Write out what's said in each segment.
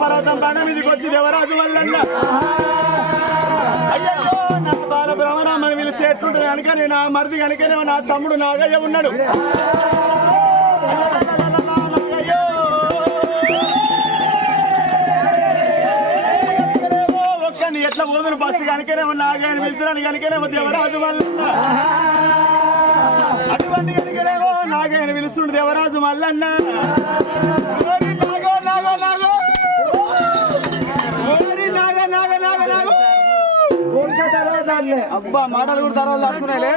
పర్వతం బండ మీదకి వచ్చి దేవరాజు వల్ల అయ్యో నా బాల బ్రహ్మణ మన వీళ్ళు చేస్తుంటారు కనుక నేను మరిది కనుక నా తమ్ముడు నాగయ్య ఉన్నాడు. ఒక్కని ఎట్లా పోదును ఫస్ట్ కనుకనే నాగయ్యని పిలుస్తున్నాను కనుకనేమో దేవరాజు వల్ల అటువంటి కనుకనేమో నాగయ్యని పిలుస్తుండే దేవరాజు మల్లన్న. అబ్బా మాటలు కూడా తర్వాత ఆడుతున్నాయిలే.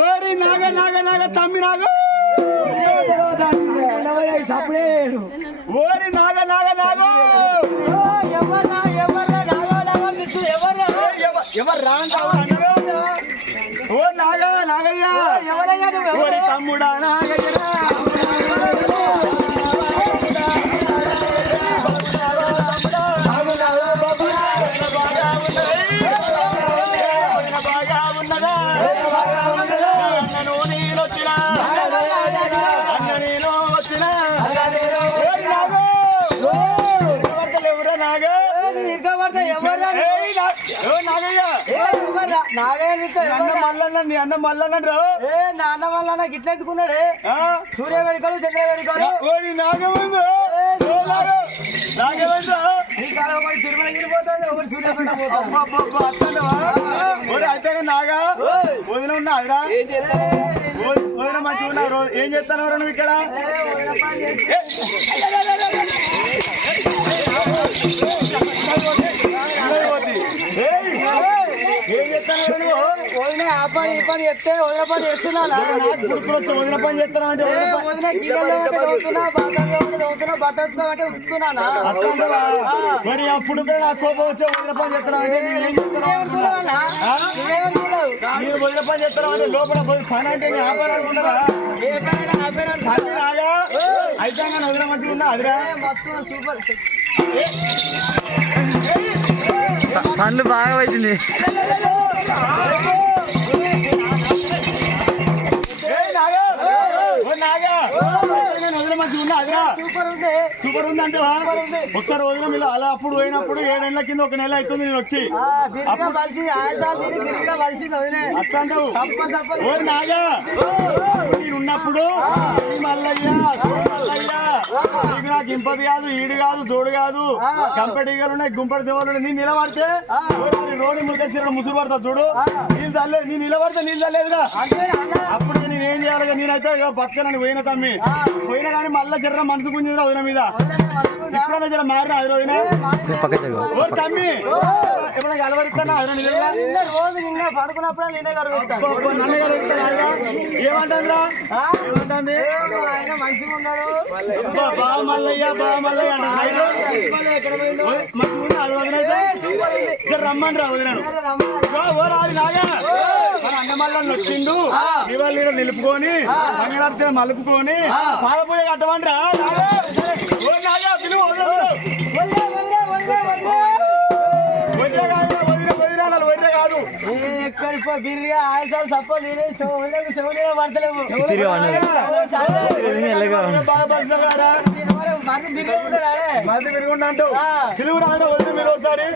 ఓరి నాగ నాగ నాగ తమ్మి నాగ ఓరి నాగ నాగ నాగ ఎవరు రా ఓ నాగ నాగయ్య ఓరి తమ్ముడా నాగయ్య అన్న మల్లన్న నాన్న మల్లన్న గిట్ల ఎత్తుకున్నాడే సూర్య వేడుకలు చంద్ర వేడుకలు తిరుమలగిరి పోతుంది ఒకటి సూర్యపేట పోతుంది. అయితే నాగా వదిన ఉన్నా అదిరా వదిన మంచిగా ఉన్నారు. ఏం చేస్తాను నువ్వు ఇక్కడ? ఏం చేస్తాను నువ్వు? వదిన ఆ పని ఈ పని చెప్తే వదిన పని చేస్తున్నా వదిన పని చేస్తాను అంటే వదిన చదువుతున్నా చదువుతున్నా బట్ట అంటే ఉతుకుతున్నానా? మరి అప్పుడు నా కోపం వచ్చే వదిన పని చేస్తాను అంటే నేను ఏం చెప్తున్నా? మీరు వదిన పని చేస్తాను అంటే లోపల పని అంటే నేను ఆపాలనుకుంటారా? అయితే కానీ వదిన మంచిగా ఉన్నా అదిరా పనులు బాగా వచ్చింది. సూపర్ ఉంది అంటే ఒకసారి వదిన మీరు అలా అప్పుడు పోయినప్పుడు 7 నెలల కింద 1 నెల అవుతుంది నేను వచ్చి అట్లా అంటావు. నాగా నేను ఉన్నప్పుడు మల్లయ్య నీకు నాకు ఇంపది కాదు ఈడు కాదు జోడు కాదు కంపెనీలు ఉన్నాయి గుంపడి దేవాలు నేను నిలబడితే రోడ్డు మురికేసి ముసురు పడతా చూడు. నీళ్ళు చల్లలేదు నేను నిలబడితే నీళ్ళు చల్లేదుగా. అప్పుడు నేను ఏం చేయాలి? నేనైతే బతకనని పోయిన తమ్మి పోయినా కానీ మళ్ళా జర్ర మనసు గుంజిరా వదిన మీద ఎప్పుడైనా జర మారినా అది రోజున తమ్మి ఎప్పుడైనా కలవరిస్తానా రోజు పడుకున్నప్పుడు నేనే నన్ను కలవరిస్తాను. ఏమంటుందిరా ఏమంటుంది? మంచిగా ఉన్నాడు బాగా మల్లయ్య బాగా మల్లయ్య మంచిగా అది వదినైతే జర రమ్మని రా వదినాను ఓరాది నాగా మన అన్న మల్లన్న వచ్చిండు ఇవాళ నిలుపుకొని మంగళార్తి మలుపుకొని పాదపూజ కట్టమని రా నాగా పిలువ వదిన కాదు వదిన కాదు బిర్రిగా ఆయాసాలు తప్పలు చెవులే పడతలేవు బాగా పరిచయారా మరి బిర్రిగా ఉన్నాడే మధ్య పెరుగుండా అంటావు తెలుగు రాదు వదిలి మీరు ఒకసారి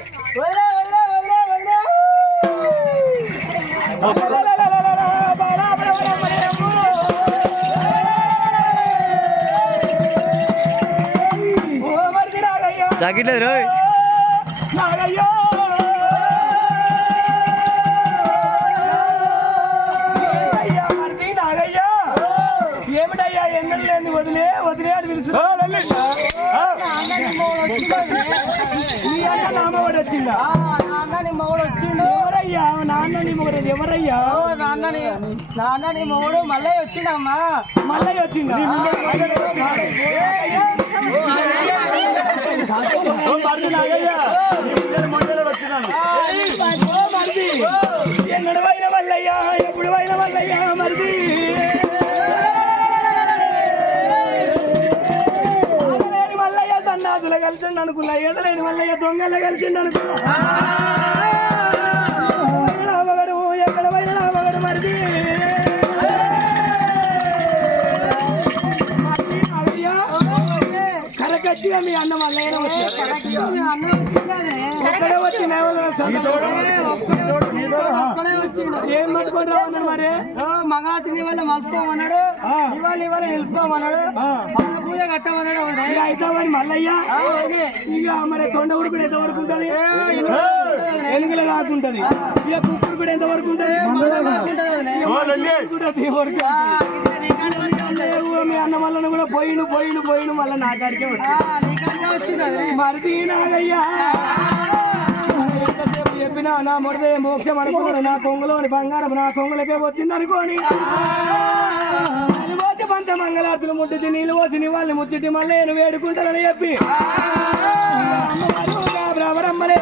జాకెట్ లేదు రోయ్ ఏమిటయ్యా ఎంగలు లేని వదిలే వదిలే అని పిలుసు నాన్నవాడు వచ్చిందా నాన్నని మొగుడు వచ్చిండు ఎవరయ్యా నాన్నని మొగుడు ఎవరయ్యా నాన్నని మొగుడు మల్లయ్య వచ్చిండమ్మా మల్లయ్య వచ్చిందా ఎన్నడు వైన మల్లయ్యా ఎప్పుడు వైన మల్లయ్యా మరిది మల్లయ్య సన్నాసులు కలిసిండు అనుకున్నా ఎదలేని మల్లయ్య దొంగలు కలిసిండు అనుకున్నా మగడు ఎక్కడ వైన మగడు మరిది కరకచ్చిగా మీ అన్న మల్లయ్య ఏం పట్టుకొని రావన్నాడు మరి మంగళాత్రి వల్ల మలుపుకోమన్నాడు ఇవాళ నిలుపుకోమన్నాడు పూజ కట్టమన్నాడు అయితే మల్లయ్య ఇక మరి తొండ ఉరుకుడు ఎంత వరకు ఉంటుంది ఎలుగుల కాకుంటది ఇక కుక్కుడు కూడా ఎంత వరకు ఉంటుంది మీ అన్న వల్ల కూడా పోయిను మళ్ళీ నా కాడికే వచ్చింది మరిది నాగయ్యా చెప్పినా నా మొదటి మోక్షం అనుకున్నాడు నా కొంగులోని బంగారం నా కొంగులకే వచ్చింది అనుకోని పోతే పంచ మంగళార్తులు ముట్టించి నీళ్ళు పోసి వాళ్ళని ముచ్చిటి మళ్ళీ నేను వేడుకుంటానని చెప్పి బ్రవరమ్మలే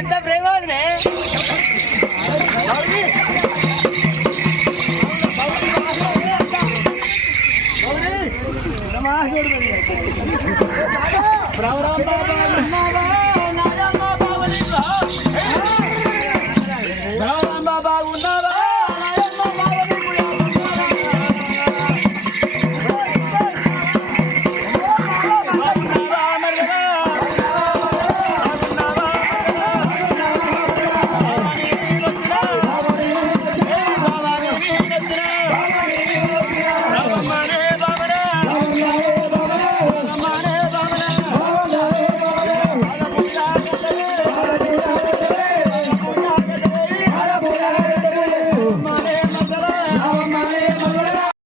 ఎంత ప్రేమ